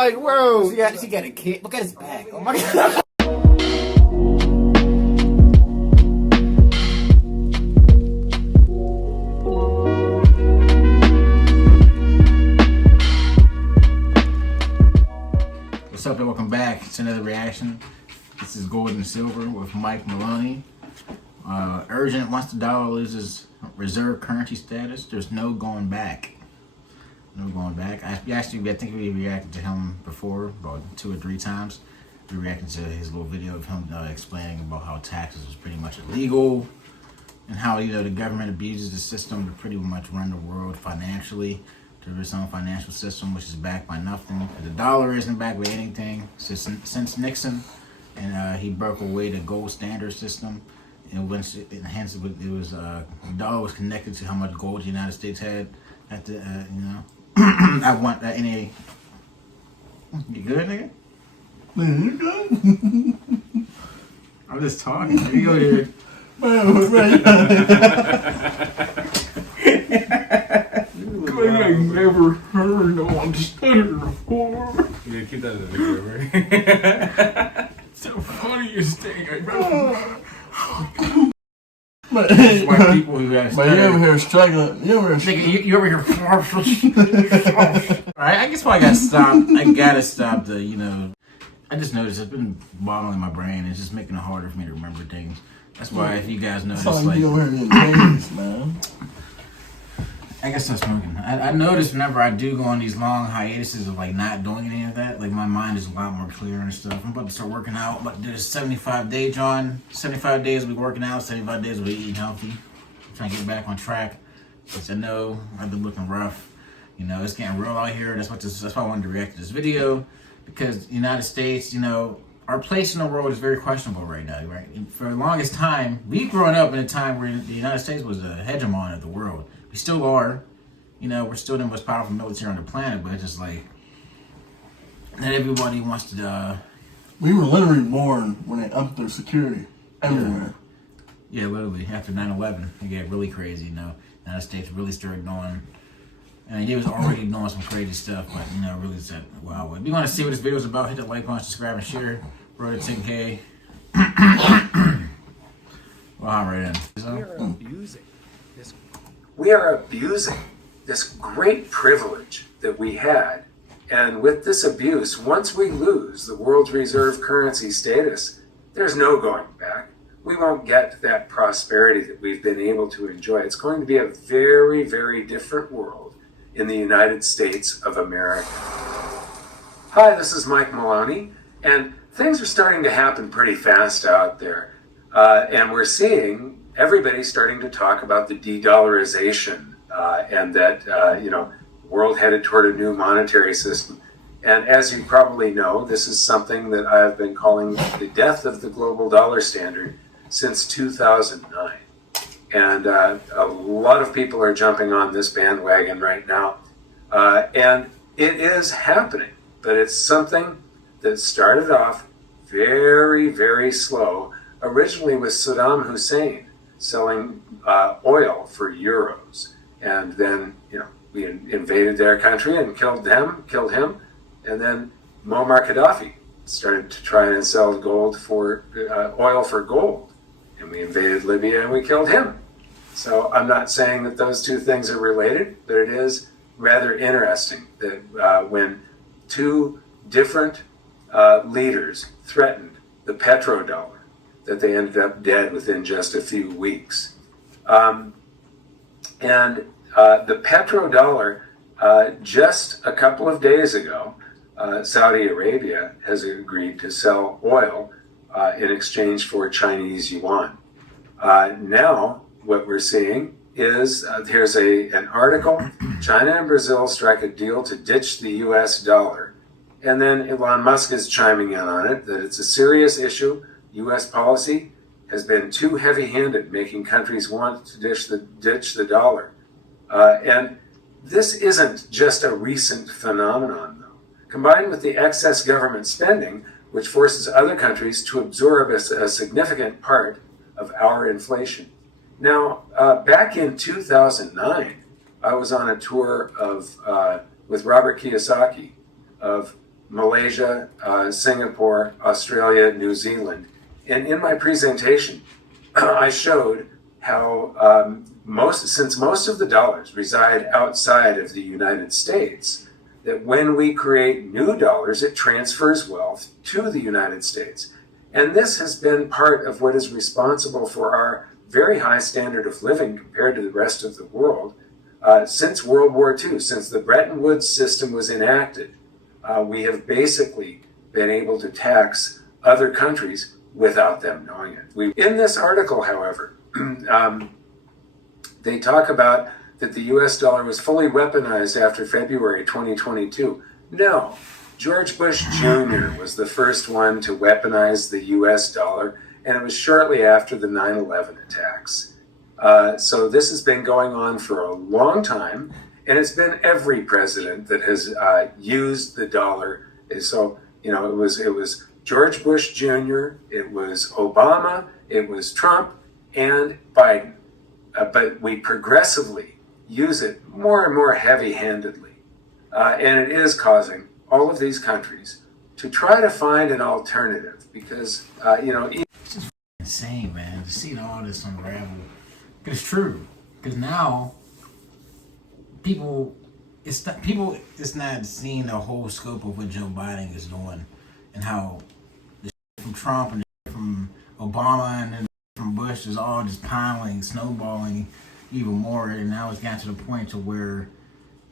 like, bro. She got a kid. Look at his back. Oh my God. What's up, and welcome back to another reaction. This is Gold and Silver with Mike Maloney. Urgent, once the dollar loses reserve currency status, there's no going back. No going back. I think we reacted to him before, about 2 or 3 times. We reacted to his little video of him explaining about how taxes was pretty much illegal, and how, you know, the government abuses the system to pretty much run the world financially through its own financial system, which is backed by nothing. The dollar isn't backed by anything since Nixon, and he broke away the gold standard system. And hence the dollar was connected to how much gold the United States had at the, you know. I want that in a. You good, nigga? Man, you good? I'm just talking. You go here. Man, what's right? I never heard no one stutter before. Yeah, keep that in the video, right? It's the funniest thing I ever. White people who got But you over here struggling. You over here. Nigga, you over here. Alright, I guess I gotta stop the, you know. I just noticed it's been boggling my brain. It's just making it harder for me to remember things. That's why, if you guys notice, It's like like, you over here getting dangerous, man. I guess I'm smoking. I notice whenever I do go on these long hiatuses of like not doing any of that, like my mind is a lot more clear and stuff. I'm about to start working out. I'm about to do this 75-day, John. 75 days we'll be working out, 75 days we'll be eating healthy. I'm trying to get back on track. Because I know I've been looking rough. You know, it's getting real out here. That's why I wanted to react to this video. Because the United States, you know, our place in the world is very questionable right now, right? And for the longest time, we've grown up in a time where the United States was the hegemon of the world. We still are. You know, we're still the most powerful military on the planet, but it's just like, not everybody wants to, We were literally born when they upped their security everywhere. Yeah, literally. After 9/11, it got really crazy, you know. The United States really started going, and he was already doing some crazy stuff, but, you know, really said, wow. If you want to see what this video is about, hit the like button, subscribe, and share. Road to 10K. Well, I'm right in. We are abusing this great privilege that we had. And with this abuse, once we lose the world's reserve currency status, there's no going back. We won't get that prosperity that we've been able to enjoy. It's going to be a very, very different world in the United States of America. Hi, this is Mike Maloney, and things are starting to happen pretty fast out there. And we're seeing everybody starting to talk about the de-dollarization and that, you know, world headed toward a new monetary system. And as you probably know, this is something that I've been calling the death of the global dollar standard since 2009. And a lot of people are jumping on this bandwagon right now. And it is happening, but it's something that started off very, very slow, originally with Saddam Hussein selling oil for euros. And then, you know, we invaded their country and killed him. And then Muammar Gaddafi started to try and sell gold for oil for gold. And we invaded Libya and we killed him. So I'm not saying that those two things are related, but it is rather interesting that when 2 different leaders threatened the petrodollar, that they ended up dead within just a few weeks. And the petrodollar, just a couple of days ago, Saudi Arabia has agreed to sell oil in exchange for Chinese yuan. Now, what we're seeing is here's an article, China and Brazil strike a deal to ditch the US dollar. And then Elon Musk is chiming in on it, that it's a serious issue. US policy has been too heavy-handed, making countries want to ditch the dollar. And this isn't just a recent phenomenon, though. Combined with the excess government spending, which forces other countries to absorb a significant part of our inflation. Now, back in 2009, I was on a tour with Robert Kiyosaki of Malaysia, Singapore, Australia, New Zealand. And in my presentation, I showed how since most of the dollars reside outside of the United States, that when we create new dollars, it transfers wealth to the United States. And this has been part of what is responsible for our very high standard of living compared to the rest of the world since World War II, since the Bretton Woods system was enacted. We have basically been able to tax other countries without them knowing it. In this article, however, they talk about that the US dollar was fully weaponized after February 2022. No, George Bush Jr. was the first one to weaponize the US dollar, and it was shortly after the 9/11 attacks. So this has been going on for a long time, and it's been every president that has used the dollar. So, you know, it was George Bush Jr., it was Obama, it was Trump, and Biden. But we progressively use it more and more heavy-handedly. And it is causing all of these countries to try to find an alternative because, It's just insane, man, to see all this unravel. But it's true. Because now, it's not seeing the whole scope of what Joe Biden is doing and how the from Trump and from Obama and then from Bush is all just piling, snowballing even more, and now it's gotten to the point to where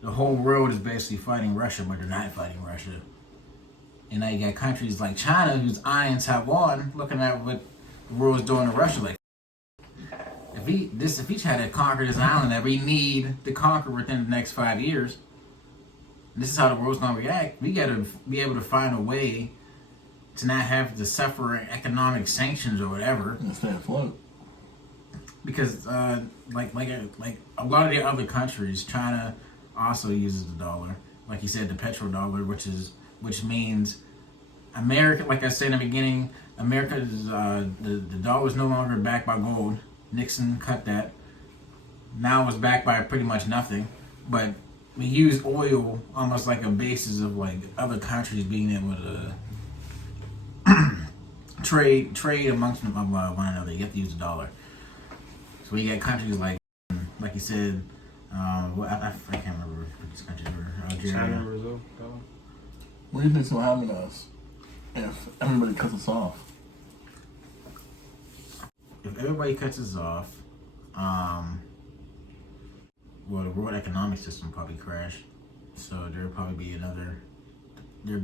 the whole world is basically fighting Russia, but they're not fighting Russia. And now you got countries like China who's eyeing Taiwan, looking at what the world's doing to Russia. Like, if he tried to conquer this island that we need to conquer within the next 5 years, this is how the world's gonna react. We gotta be able to find a way to not have to suffer economic sanctions or whatever. And stay afloat. Because like a lot of the other countries, China also uses the dollar. Like you said, the petrodollar, which means America. Like I said in the beginning, America's the dollar is no longer backed by gold. Nixon cut that. Now it's backed by pretty much nothing. But we use oil almost like a basis of like other countries being able to trade amongst them one another. You have to use the dollar. So we got countries like you said, I can't remember what these countries were. Algeria. China, Brazil. What do you think's gonna happen to us if everybody cuts us off? If everybody cuts us off, well, the world economic system probably crash. So there'd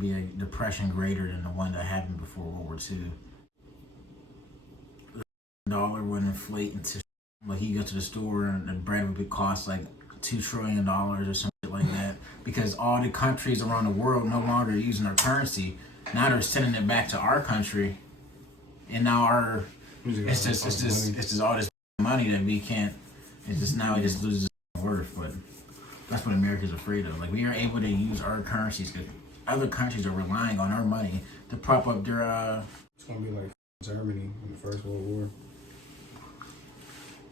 be a depression greater than the one that happened before World War II. The dollar would inflate into like you go to the store and the bread would cost like $2 trillion or something like that because all the countries around the world no longer are using our currency. Now they're sending it back to our country, and now it's just all this money that we can't. It's just now it just loses worth. But that's what America's afraid of. Like we are able to use our currencies because other countries are relying on our money to prop up their. It's gonna be like Germany in the First World War.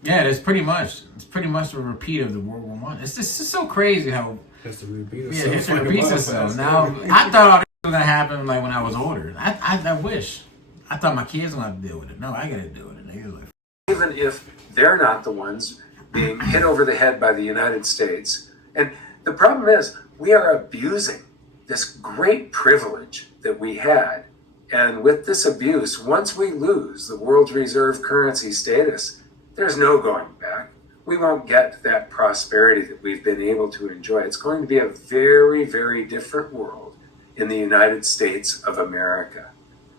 Yeah, it's pretty much a repeat of the World War I. It's just so crazy how History repeats yeah, itself. history repeats itself. Now I thought all this was gonna happen like when I was older. I wish. I thought my kids were gonna have to deal with it. No, I gotta deal with it. Niggas like, even if they're not the ones being hit over the head by the United States. And the problem is we are abusing this great privilege that we had. And with this abuse, once we lose the world's reserve currency status, there's no going back. We won't get that prosperity that we've been able to enjoy. It's going to be a very, very different world in the United States of America.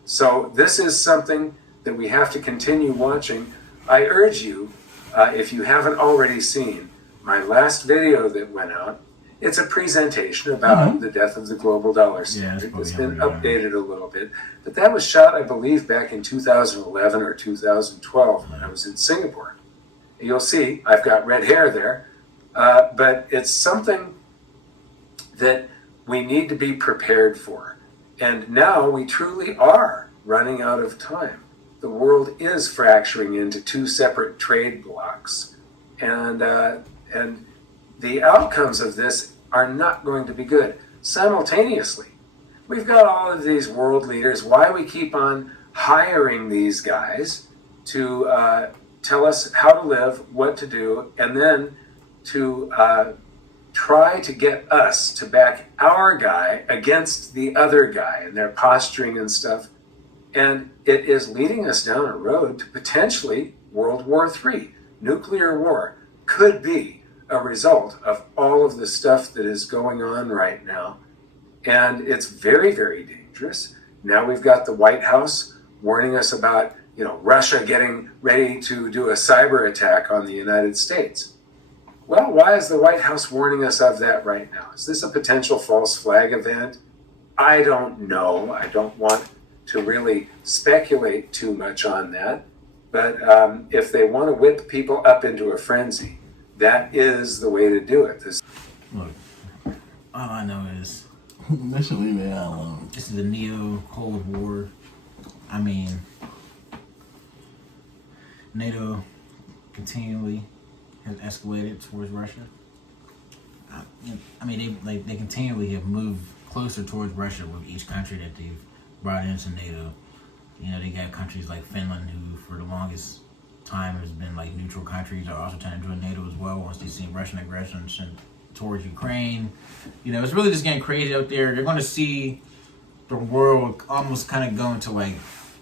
So this is something that we have to continue watching. I urge you, if you haven't already seen my last video that went out, it's a presentation about the death of the global dollar standard. It's been updated a little bit. But that was shot, I believe, back in 2011 or 2012 when I was in Singapore. You'll see I've got red hair there. But it's something that we need to be prepared for. And now we truly are running out of time. The world is fracturing into two separate trade blocks. And the outcomes of this are not going to be good. Simultaneously, we've got all of these world leaders. Why we keep on hiring these guys to tell us how to live, what to do, and then to try to get us to back our guy against the other guy, and their posturing and stuff. And it is leading us down a road to potentially World War III. Nuclear war could be a result of all of the stuff that is going on right now. And it's very, very dangerous. Now we've got the White House warning us about, Russia getting ready to do a cyber attack on the United States. Well, why is the White House warning us of that right now? Is this a potential false flag event? I don't know. I don't want to really speculate too much on that. But if they want to whip people up into a frenzy, that is the way to do it. Look, all I know is They should leave it alone. this is the neo-Cold War. I mean, NATO continually has escalated towards Russia. I mean, they continually have moved closer towards Russia with each country that they've brought into NATO. They got countries like Finland, who for the longest time has been like neutral countries, are also trying to join NATO as well once they see Russian aggression towards Ukraine. It's really just getting crazy out there. They're going to see the world almost kind of go into like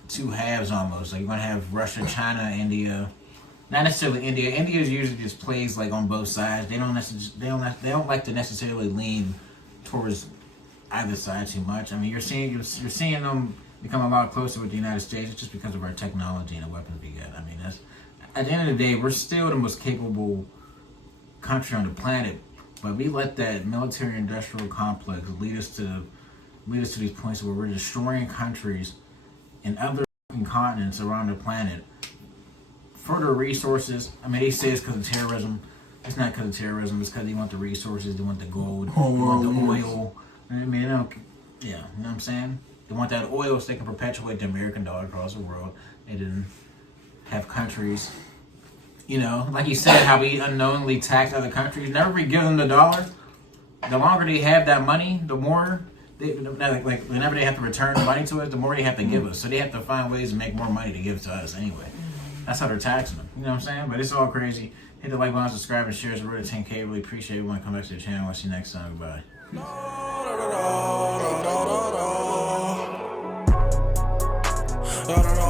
two halves almost. Like you're going to have Russia, China, India. Not necessarily India. India usually just plays like on both sides. They don't like to necessarily lean towards either side too much. I mean, you're seeing them become a lot closer with the United States. It's just because of our technology and the weapons we get. I mean, that's at the end of the day, we're still the most capable country on the planet, but we let that military-industrial complex lead us to these points where we're destroying countries and other continents around the planet for their resources. I mean, they say it's because of terrorism. It's not because of terrorism. It's because they want the resources. They want the gold. They want the oil. I mean, you know what I'm saying? They want that oil so they can perpetuate the American dollar across the world. They didn't have countries, like you said, how we unknowingly tax other countries. Never we give them the dollar. The longer they have that money, the more whenever they have to return the money to us, the more they have to give us. So they have to find ways to make more money to give to us anyway. That's how they're taxing them. You know what I'm saying? But it's all crazy. Hit the like button, subscribe, and share. It's the road to 10K. Really appreciate it. Want to come back to the channel. I'll see you next time. Goodbye. Da, da, da.